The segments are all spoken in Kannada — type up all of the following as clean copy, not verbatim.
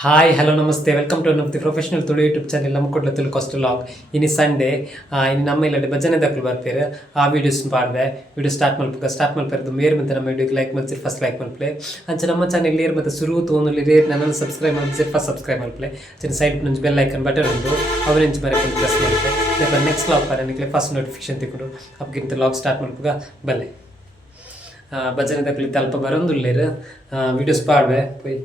ಹಾಯ್ ಹಲೋ ನಮಸ್ತೆ welcome to the professional Tulu YouTube channel ನಮ್ಮ ಕೊಡ್ಲ ತುಳು ಕಾಸ್ಟ್ ಲಾಗ್ ಇನ್ನು ಸಂಡೇ ಇನ್ನು ನಮ್ಮ ಇಲ್ಲಡೆ ಭಜನೆ ದಾಖಲು ಬರ್ಪೇರು ಆ ವೀಡಿಯೋಸ್ ಪಾಡ್ದೆ ವಿಡಿಯೋ ಸ್ಟಾರ್ಟ್ ಮಲ್ಪೇರದು ಮೇರ್ ಮತ್ತೆ ನಮ್ಮ ವಿಡಿಯೋಗೆ ಲೈಕ್ ಮಾಡ್ತೀರಿ ಫಸ್ಟ್ ಲೈಕ್ ಮಲ್ಪಲೆ ಅಂಚೆ ನಮ್ಮ ಚಾನೆಲ್ ಏರ್ ಮತ್ತೆ ಶುರು ತೋನಲ್ಲಿ ರೇಟ್ ನನ್ನನ್ನು ಸಬ್ಸ್ಕ್ರೈಬ್ ಮಾಡ್ತೀರಿ ಫಸ್ಟ್ ಸಬ್ಸ್ಕ್ರೈಬ್ ಮಲ್ಪಲೆ ಚಿನ್ನ ಸೈಡ್ నుంచి ಬೆಲ್ ಐಕನ್ ಬಟನ್ ಉಂಟು ಅವರೆಂಚ್ ಬರಕ್ಕೆ ಪ್ರೆಸ್ ಮಲ್ಪಲೆ ಇಲ್ಲ ನೆಕ್ಸ್ಟ್ ಲಾಗ್ ಪಾರನಿಕ್ಲೆ ಫಸ್ಟ್ ನೋಟಿಫಿಕೇಶನ್ ತಿಕ್ಕೊಂಡು ಅಪ್ಗಿಂತ ಲಾಗ್ ಸ್ಟಾರ್ಟ್ ಮಲ್ಪುಗ ಬಲ್ಲೆ ಭಜನೆ ದಾಖಲು ಅಲ್ಪ ಬರೋದಿಲ್ಲೇರು ವೀಡಿಯೋಸ್ ಪಾಡ್ವೆ ಪೋಯ್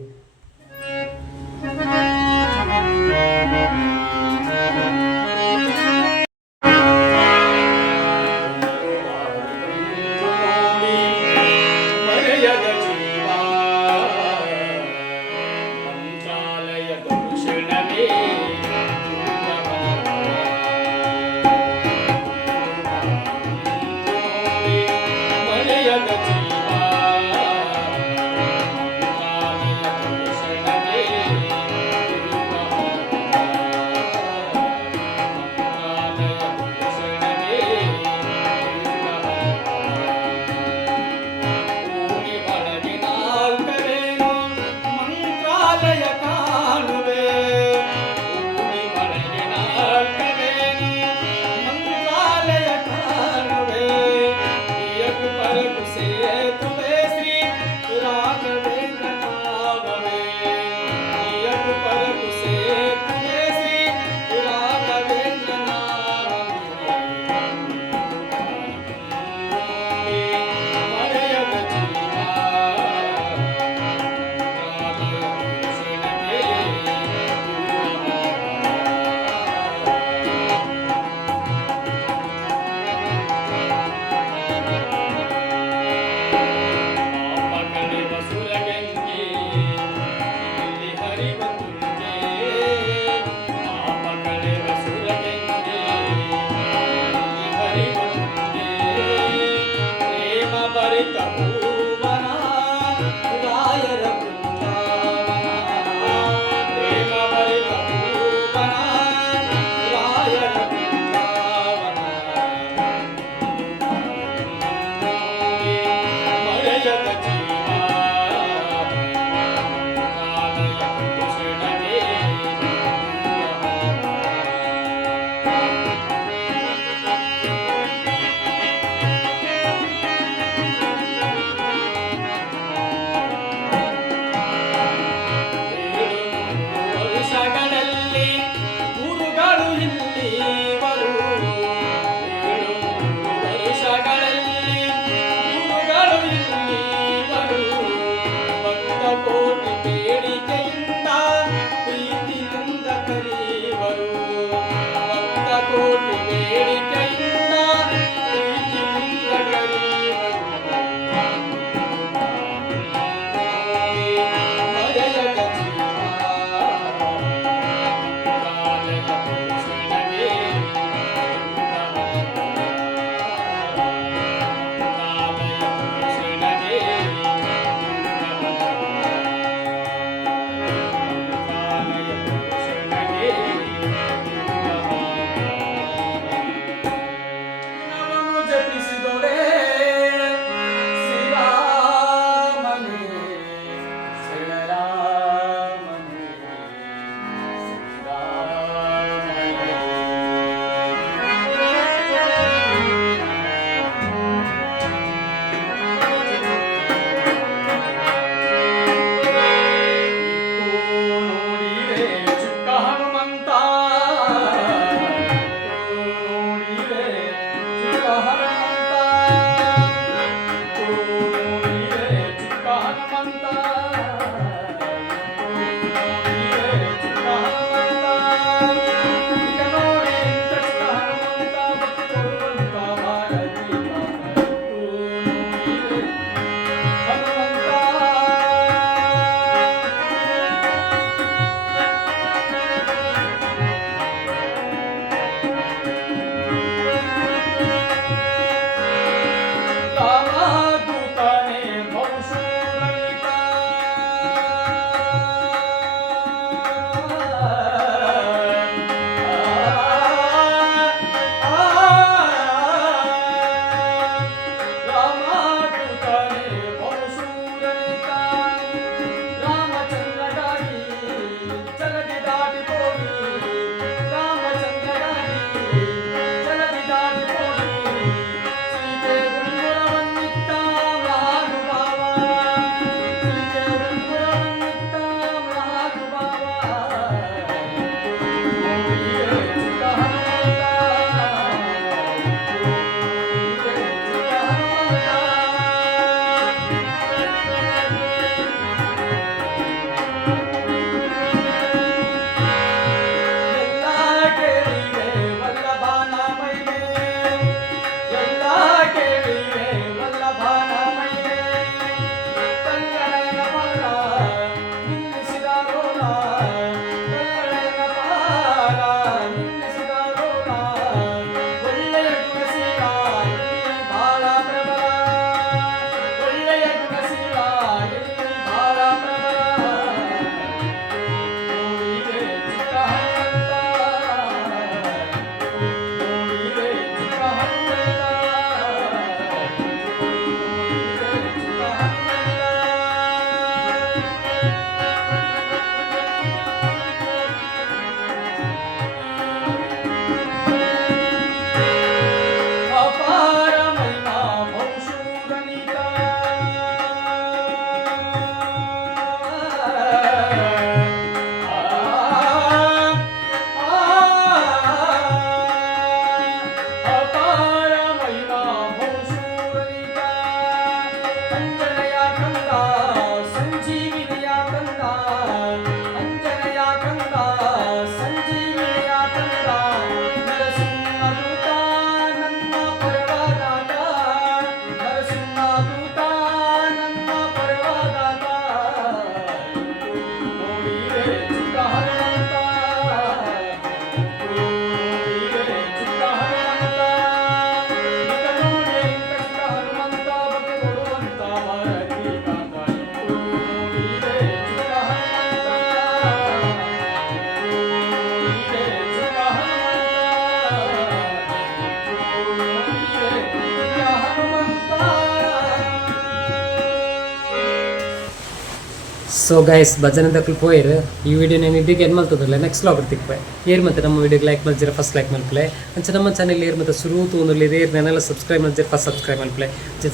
ಸೊ ಗೈಸ್ ಭಜನೆ ದಕ್ಕಲು ಪೋಯಿರು ಈ ವಿಡಿಯೋ ನಾನು ಇದಕ್ಕೆ ಏನು ಮಾಡ್ತದಲ್ಲ ನೆಕ್ಸ್ಟ್ ಲಾಗ್ ತಿಕ್ಪೆ ಏರ್ ಮತ್ತೆ ನಮ್ಮ ವಿಡಿಯೋಗೆ ಲೈಕ್ ಮಾಡ್ತೀರಾ ಫಸ್ಟ್ ಲೈಕ್ ಮಾಡ್ಪ್ಲೆ ಅಂಚೆ ನಮ್ಮ ಚಾನಲ್ ಏರ್ ಮತ್ತೆ ಶುರು ತೂನಲ್ಲಿ ಏರ್ ನಾನೆಲ್ಲ ಸಬ್ಸ್ಕ್ರೈಬ್ ಮಾಡ್ತೀರಾ ಫಸ್ಟ್ ಸಬ್ಸ್ಕ್ರೈಬ್ ಮಾಡ್ಪ್ಲೆ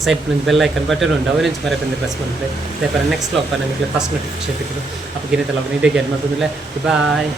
ಸೈಡ್ ಬೆಲ್ ಐಕನ್ ಬಟನ್ ಉಂಟು ಅವರೇಂಜ್ ಮರೆ ಬಂದು ಪ್ರೆಸ್ ಮಾಡ್ಪ್ಲೆ ಅದೇ ಪರ ನೆಕ್ಸ್ಟ್ ಲಾಗ್ ನನಗೆ ಫಸ್ಟ್ ನೋಟಿಫಿಕೇಶನ್ ತಿಕ್ಕಲು ಅಪ್ಪಗೇನಿತ್ತಲ್ಲ ಅವನು ಇದಕ್ಕೆ ಏನು ಮಾಡ್ತದಿಲ್ಲ ಬಾಯ್.